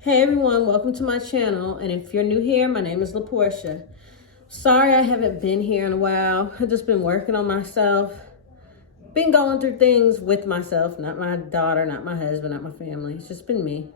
Hey everyone, welcome to my channel. And if you're new here, my name is LaPortia. Sorry I haven't been here in a while. I've just been working on myself. Been going through things with myself, not my daughter, not my husband, not my family. It's just been me.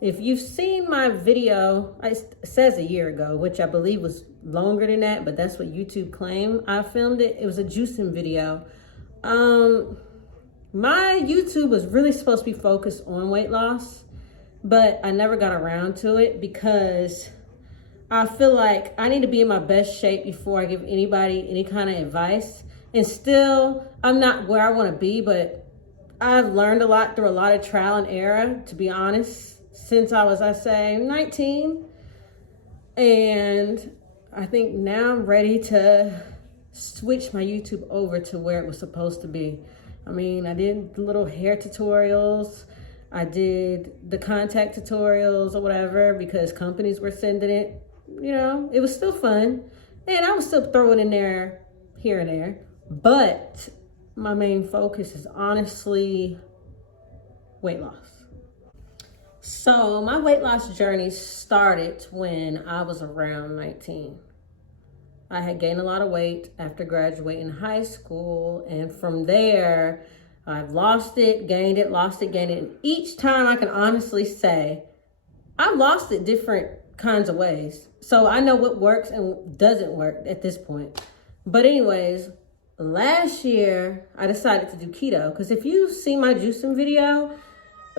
If you've seen my video, it says a year ago, which I believe was longer than that, but that's what YouTube claimed. I filmed it. It was a juicing video. My YouTube was really supposed to be focused on weight loss, but I never got around to it because I feel like I need to be in my best shape before I give anybody any kind of advice. And still, I'm not where I want to be, but I've learned a lot through a lot of trial and error, to be honest, since I was, 19. And I think now I'm ready to switch my YouTube over to where it was supposed to be. I mean, I did the little hair tutorials. I did the contact tutorials or whatever because companies were sending it. You know, it was still fun. And I was still throwing in there here and there. But my main focus is honestly weight loss. So my weight loss journey started when I was around 19. I had gained a lot of weight after graduating high school. And from there, I've lost it, gained it, lost it, gained it. And each time I can honestly say, I've lost it different kinds of ways. So I know what works and doesn't work at this point. But anyways, last year I decided to do keto. Because if you see my juicing video,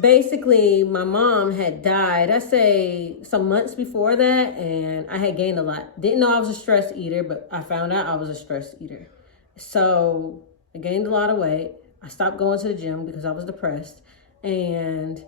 basically my mom had died, I say some months before that. And I had gained a lot. Didn't know I was a stress eater, but I found out I was a stress eater. So I gained a lot of weight. I stopped going to the gym because I was depressed, and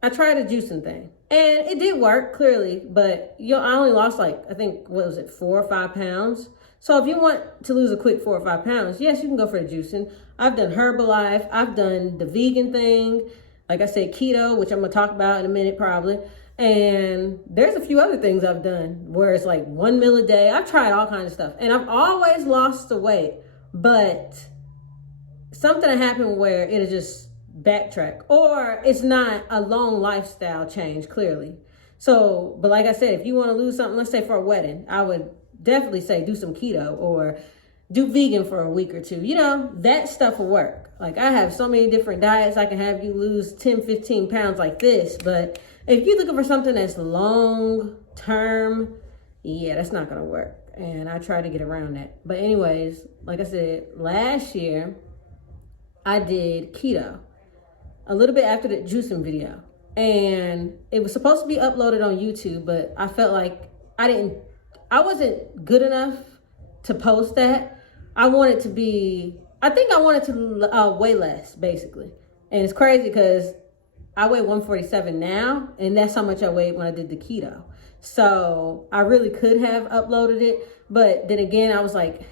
I tried a juicing thing, and it did work clearly, but I only lost I think, what was it, 4 or 5 pounds. So if you want to lose a quick 4 or 5 pounds, yes, you can go for the juicing. I've done Herbalife. I've done the vegan thing. Like I said, keto, which I'm going to talk about in a minute probably. And there's a few other things I've done where it's like 1 meal a day. I've tried all kinds of stuff, and I've always lost the weight, but something happened where it'll just backtrack, or it's not a long lifestyle change, clearly. So, but like I said, if you want to lose something, let's say for a wedding, I would definitely say do some keto or do vegan for a week or two. You know, that stuff will work. Like I have so many different diets. I can have you lose 10, 15 pounds like this. But if you're looking for something that's long term, yeah, that's not going to work. And I try to get around that. But anyways, like I said, last year, I did keto a little bit after the juicing video, and it was supposed to be uploaded on YouTube, but I felt like I wasn't good enough to post that. I wanted to weigh less, basically. And it's crazy because I weigh 147 now, and that's how much I weighed when I did the keto. So I really could have uploaded it, but then again, I was like,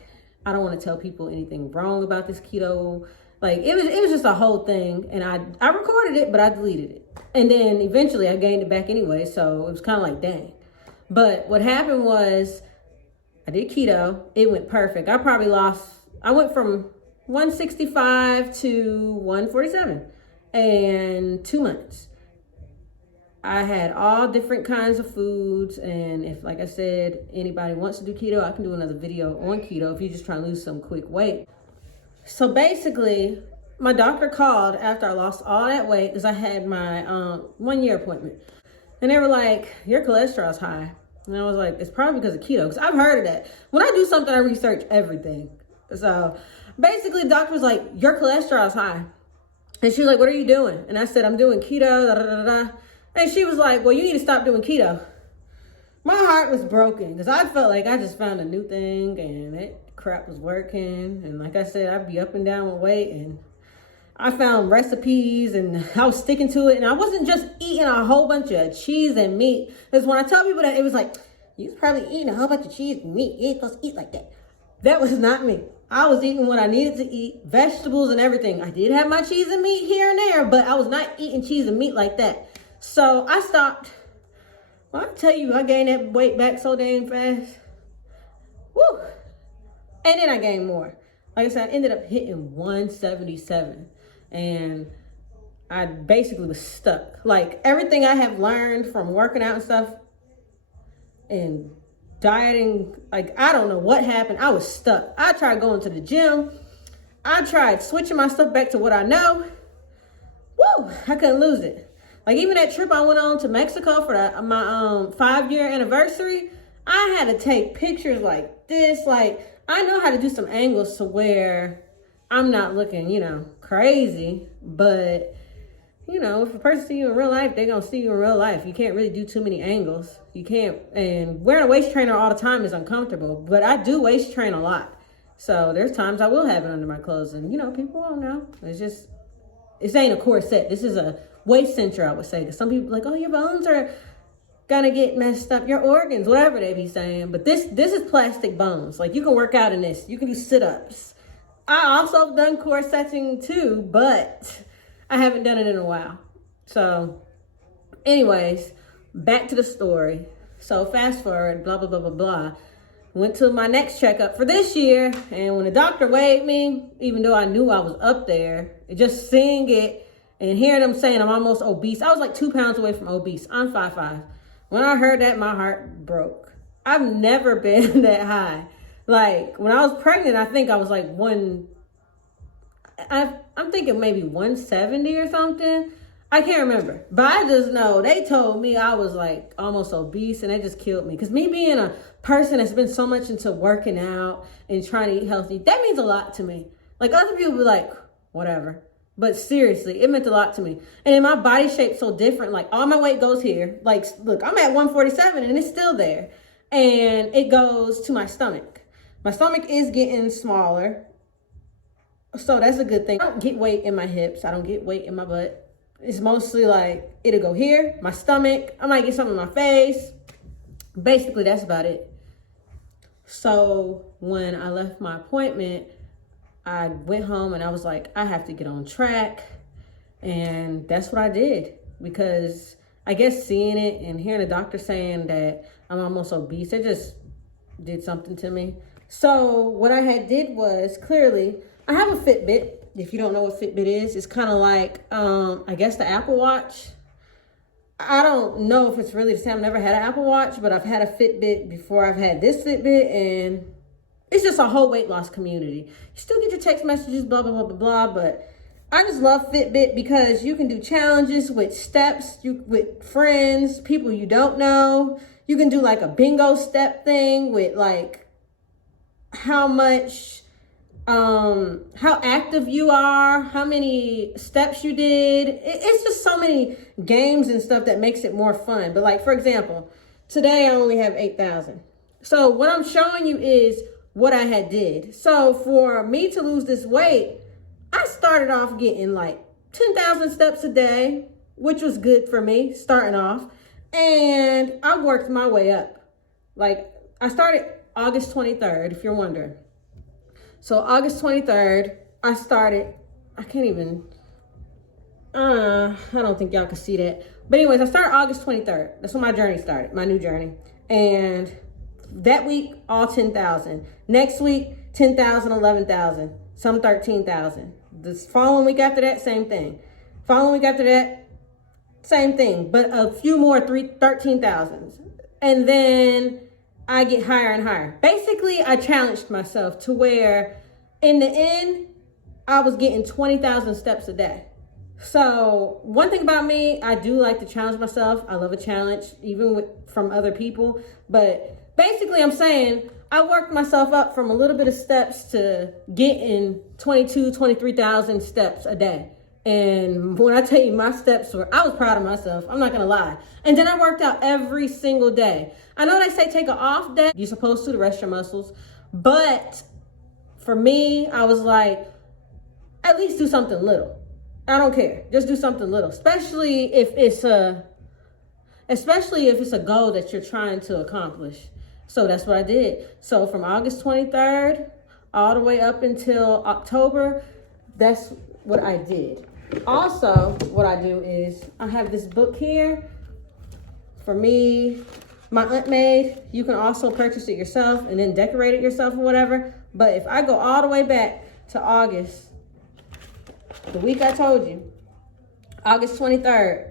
I don't want to tell people anything wrong about this keto. Like it was just a whole thing, and I recorded it, but I deleted it. And then eventually I gained it back anyway, so it was kind of like, dang. But what happened was I did keto. It went perfect. I went from 165 to 147 in 2 months. I had all different kinds of foods, and if, like I said, anybody wants to do keto, I can do another video on keto if you're just trying to lose some quick weight. So basically, my doctor called after I lost all that weight because I had my 1-year appointment. And they were like, your cholesterol's high. And I was like, it's probably because of keto. Because I've heard of that. When I do something, I research everything. So basically, the doctor was like, your cholesterol's high. And she was like, what are you doing? And I said, I'm doing keto, da, da, da, da. And she was like, well, you need to stop doing keto. My heart was broken because I felt like I just found a new thing and it crap was working. And like I said, I'd be up and down with weight, and I found recipes and I was sticking to it. And I wasn't just eating a whole bunch of cheese and meat. Because when I tell people that, it was like, you're probably eating a whole bunch of cheese and meat. You ain't supposed to eat like that. That was not me. I was eating what I needed to eat, vegetables and everything. I did have my cheese and meat here and there, but I was not eating cheese and meat like that. So I stopped. Well, I tell you, I gained that weight back so dang fast. Woo! And then I gained more. Like I said, I ended up hitting 177. And I basically was stuck. Like everything I have learned from working out and stuff and dieting, like I don't know what happened. I was stuck. I tried going to the gym. I tried switching my stuff back to what I know. Woo, I couldn't lose it. Like even that trip I went on to Mexico for my 5-year anniversary, I had to take pictures like this. Like I know how to do some angles to where I'm not looking, crazy. But, if a person see you in real life, they're going to see you in real life. You can't really do too many angles. You can't. And wearing a waist trainer all the time is uncomfortable. But I do waist train a lot. So there's times I will have it under my clothes. And, people won't know. This ain't a corset. This is a waist cincher, I would say. Because some people are like, oh, your bones are going to get messed up. Your organs, whatever they be saying. But this is plastic bones. Like, you can work out in this. You can do sit-ups. I also have done corsetting too, but I haven't done it in a while. So, anyways, back to the story. So, fast forward, blah, blah, blah, blah, blah. Went to my next checkup for this year, and when the doctor weighed me, even though I knew I was up there, just seeing it and hearing them saying I'm almost obese, I was like 2 pounds away from obese. I'm 5'5". When I heard that, my heart broke. I've never been that high. Like, when I was pregnant, I think I was like I'm thinking maybe 170 or something. I can't remember. But I just know they told me I was like almost obese, and that just killed me. Because me being a person that's been so much into working out and trying to eat healthy, that means a lot to me. Like other people be like, whatever. But seriously, it meant a lot to me. And then my body shape's so different. Like all my weight goes here. Like, look, I'm at 147 and it's still there. And it goes to my stomach. My stomach is getting smaller. So that's a good thing. I don't get weight in my hips. I don't get weight in my butt. It's mostly like, it'll go here, my stomach. I might get something in my face. Basically, that's about it. So when I left my appointment, I went home and I was like, I have to get on track. And that's what I did. Because I guess seeing it and hearing the doctor saying that I'm almost obese, it just did something to me. So what I had did was, clearly, I have a Fitbit. If you don't know what Fitbit is, it's kind of like, I guess the Apple Watch. I don't know if it's really the same. I've never had an Apple Watch, but I've had a Fitbit before I've had this Fitbit, and it's just a whole weight loss community. You still get your text messages, blah, blah, blah, blah, blah, but I just love Fitbit because you can do challenges with steps, with friends, people you don't know. You can do like a bingo step thing with like how active you are, how many steps you did. It's just so many games and stuff that makes it more fun. But like, for example, today I only have 8,000. So what I'm showing you is what I had did. So for me to lose this weight, I started off getting like 10,000 steps a day, which was good for me starting off. And I worked my way up. Like I started August 23rd, if you're wondering. So August 23rd, I started, I don't think y'all can see that. But anyways, I started August 23rd. That's when my journey started, my new journey. And that week, all 10,000. Next week, 10,000, 11,000, some 13,000. This following week after that, same thing. Following week after that, same thing. But a few more 13,000s. And then I get higher and higher. Basically, I challenged myself to where in the end, I was getting 20,000 steps a day. So one thing about me, I do like to challenge myself. I love a challenge, even from other people. But basically, I'm saying I worked myself up from a little bit of steps to getting 23,000 steps a day. And when I tell you my steps I was proud of myself. I'm not going to lie. And then I worked out every single day. I know they say take an off day. You're supposed to rest your muscles. But for me, I was like, at least do something little. I don't care. Just do something little. Especially if it's a goal that you're trying to accomplish. So that's what I did. So from August 23rd all the way up until October, that's what I did. Also, what I do is I have this book here for me, my aunt made. You can also purchase it yourself and then decorate it yourself or whatever. But if I go all the way back to August, the week I told you, August 23rd.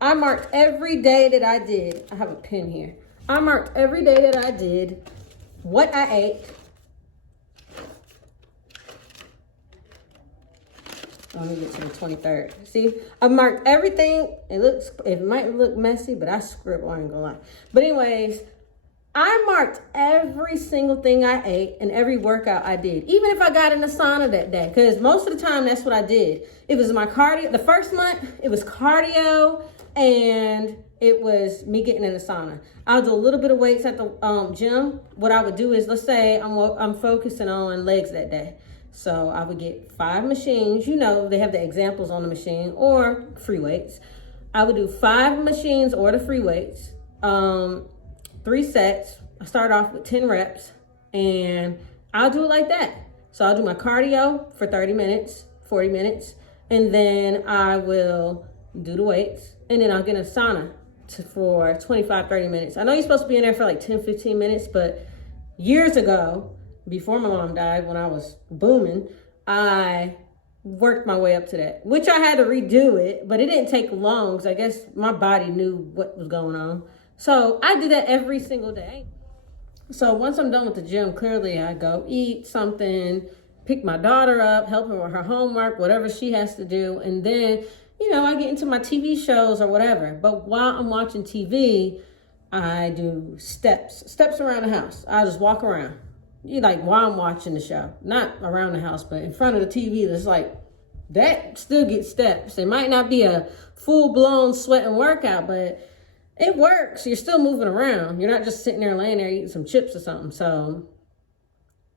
I marked every day that I did. I have a pen here. I marked every day that I did, what I ate. Let me get to the 23rd. See, I marked everything. It might look messy, but I scribbled, I ain't gonna lie. But anyways, I marked every single thing I ate and every workout I did, even if I got in the sauna that day, because most of the time that's what I did. It was my cardio. The first month, it was cardio and it was me getting in the sauna. I'll do a little bit of weights at the gym. What I would do is, let's say I'm focusing on legs that day. So I would get 5 machines. You know, they have the examples on the machine or free weights. I would do 5 machines or the free weights, 3 sets. I start off with 10 reps and I'll do it like that. So I'll do my cardio for 30 minutes, 40 minutes, and then I will do the weights and then I'll get in a sauna for 25, 30 minutes. I know you're supposed to be in there for like 10, 15 minutes, but years ago, before my mom died, when I was booming, I worked my way up to that, which I had to redo it, but it didn't take long because I guess my body knew what was going on. So I do that every single day. So once I'm done with the gym, clearly I go eat something, pick my daughter up, help her with her homework, whatever she has to do. And then, you know, I get into my TV shows or whatever. But while I'm watching TV, I do steps around the house. I just walk around. Like while I'm watching the show, not around the house, but in front of the TV, that's like, that still gets steps. It might not be a full-blown sweating workout, but it works. You're still moving around. You're not just sitting there laying there eating some chips or something. So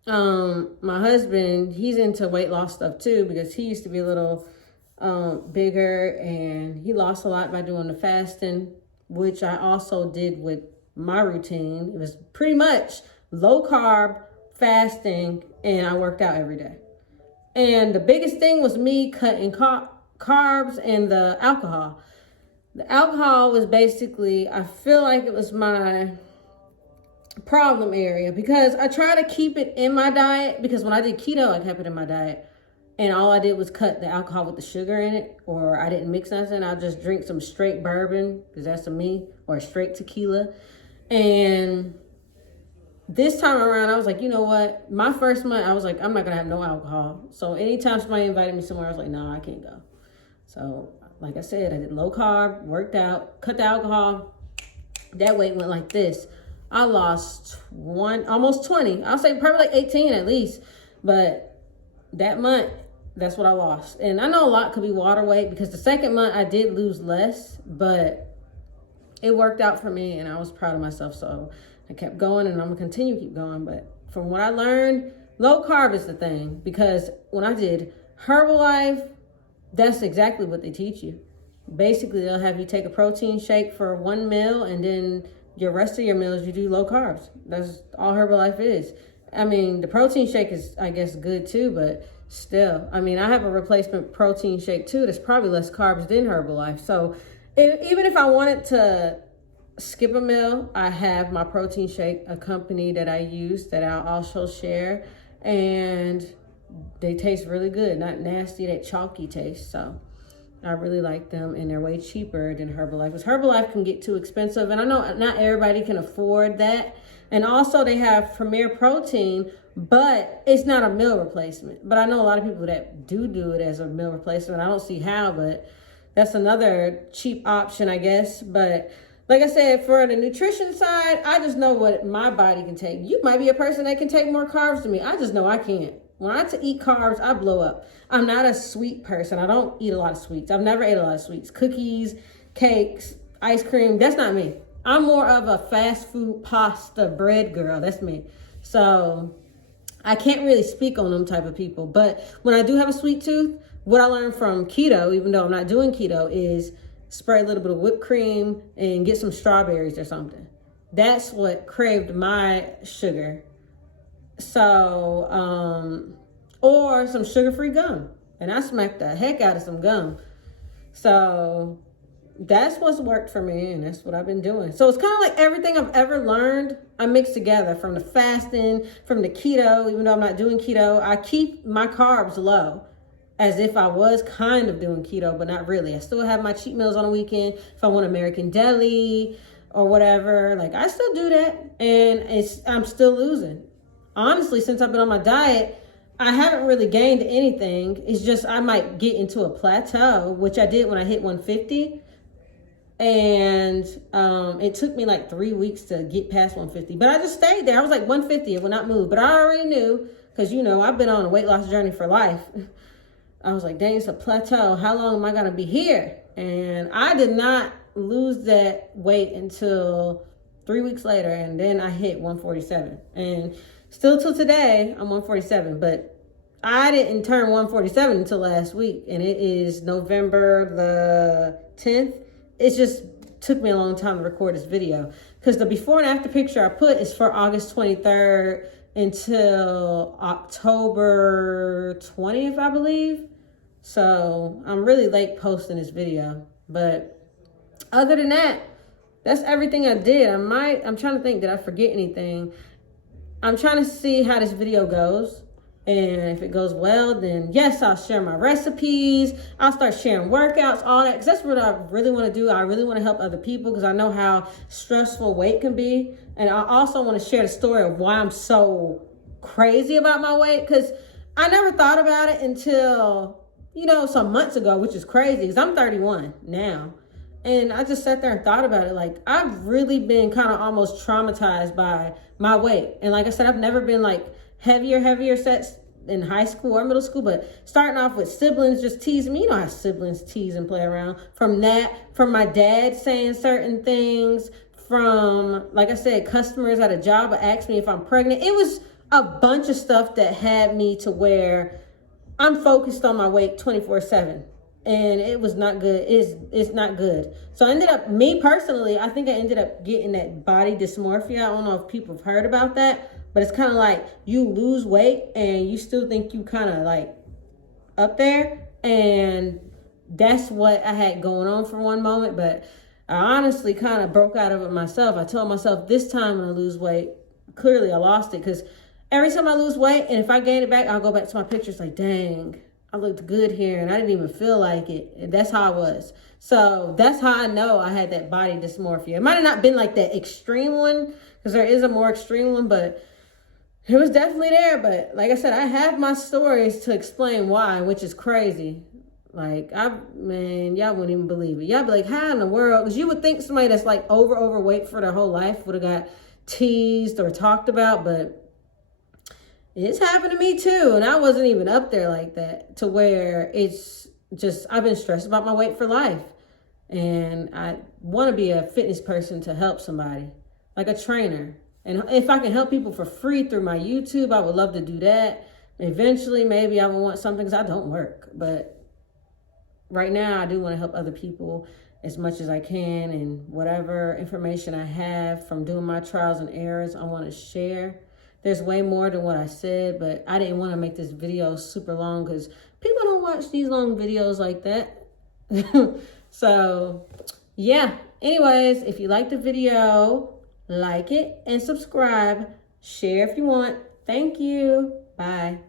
my husband, he's into weight loss stuff too, because he used to be a little bigger and he lost a lot by doing the fasting, which I also did with my routine. It was pretty much low carb fasting and I worked out every day. And the biggest thing was me cutting carbs and the alcohol. The alcohol was basically, I feel like it was my problem area because I try to keep it in my diet, because when I did keto, I kept it in my diet. And all I did was cut the alcohol with the sugar in it, or I didn't mix nothing. I'll just drink some straight bourbon, because that's me, or straight tequila. And this time around, I was like, you know what? My first month, I was like, I'm not going to have no alcohol. So anytime somebody invited me somewhere, I was like, no, I can't go. So like I said, I did low carb, worked out, cut the alcohol. That weight went like this. I lost almost 20. I'll say probably like 18 at least. But that month, that's what I lost. And I know a lot could be water weight, because the second month I did lose less, but it worked out for me and I was proud of myself. So I kept going and I'm gonna continue to keep going. But from what I learned, low carb is the thing, because when I did Herbalife, that's exactly what they teach you. Basically, they'll have you take a protein shake for 1 meal and then your rest of your meals, you do low carbs. That's all Herbalife is. I mean, the protein shake is, I guess, good too, but still, I mean, I have a replacement protein shake too that's probably less carbs than Herbalife. So even if I wanted to skip a meal, I have my protein shake, a company that I use that I'll also share, and they taste really good, not nasty, that chalky taste. So I really like them, and they're way cheaper than Herbalife, because Herbalife can get too expensive, and I know not everybody can afford that. And also they have Premier Protein, but it's not a meal replacement. But I know a lot of people that do it as a meal replacement. I don't see how, but that's another cheap option, I guess. But like I said, for the nutrition side, I just know what my body can take. You might be a person that can take more carbs than me. I just know I can't. When I eat carbs, I blow up. I'm not a sweet person. I don't eat a lot of sweets. I've never ate a lot of sweets. Cookies, cakes, ice cream, that's not me. I'm more of a fast food pasta bread girl. That's me. So I can't really speak on them type of people. But when I do have a sweet tooth, what I learned from keto, even though I'm not doing keto, is spray a little bit of whipped cream and get some strawberries or something. That's what craved my sugar. So, or some sugar-free gum. And I smacked the heck out of some gum. So that's what's worked for me, and that's what I've been doing. So it's kind of like everything I've ever learned, I mix together, from the fasting, from the keto. Even though I'm not doing keto, I keep my carbs low. as if I was kind of doing keto, but not really. I still have my cheat meals on the weekend. If I want American deli or whatever, like I still do that, and I'm still losing. Honestly, since I've been on my diet, I haven't really gained anything. It's just I might get into a plateau, which I did when I hit 150. And it took me like 3 weeks to get past 150. But I just stayed there. I was like 150. It would not move. But I already knew, because, you know, I've been on a weight loss journey for life. I was like, dang, it's a plateau. How long am I going to be here? And I did not lose that weight until 3 weeks later. And then I hit 147. And still till today, I'm 147. But I didn't turn 147 until last week. And it is November the 10th. It just took me a long time to record this video. Because the before and after picture I put is for August 23rd until October 20th, I believe. So I'm really late posting this video. But other than that, that's everything I did. I'm trying to think, did I forget anything? I'm trying to see how this video goes. And if it goes well, then yes, I'll share my recipes. I'll start sharing workouts, all that. Because that's what I really want to do. I really want to help other people because I know how stressful weight can be. And I also want to share the story of why I'm so crazy about my weight. Because I never thought about it until, you know, some months ago, which is crazy because I'm 31 now. And I just sat there and thought about it. Like, I've really been kind of almost traumatized by my weight. And like I said, I've never been like heavier sets in high school or middle school, but starting off with siblings just teasing me. You know how siblings tease and play around. From that, from my dad saying certain things, from, like I said, customers at a job asked me if I'm pregnant. It was a bunch of stuff that had me to where I'm focused on my weight 24/7. And it was not good. It's not good. So I ended up, me personally, I think I ended up getting that body dysmorphia. I don't know if people have heard about that, but it's kind of like you lose weight and you still think you kind of like up there. And that's what I had going on for one moment. But I honestly kind of broke out of it myself. I told myself this time when I lose weight, clearly I lost it, because every time I lose weight and if I gain it back, I'll go back to my pictures like, dang, I looked good here and I didn't even feel like it. And that's how I was. So that's how I know I had that body dysmorphia. It might have not been like that extreme one, because there is a more extreme one, but it was definitely there. But like I said, I have my stories to explain why, which is crazy. Like, man, y'all wouldn't even believe it. Y'all be like, how in the world? Because you would think somebody that's like overweight for their whole life would have got teased or talked about, but it's happened to me too. And I wasn't even up there like that, to where it's just, I've been stressed about my weight for life. And I want to be a fitness person to help somebody, like a trainer. And if I can help people for free through my YouTube, I would love to do that. Eventually, maybe I would want something, because I don't work. But right now, I do want to help other people as much as I can. And whatever information I have from doing my trials and errors, I want to share. There's way more than what I said, but I didn't want to make this video super long because people don't watch these long videos like that. So, yeah. Anyways, if you like the video, like it and subscribe. Share if you want. Thank you. Bye.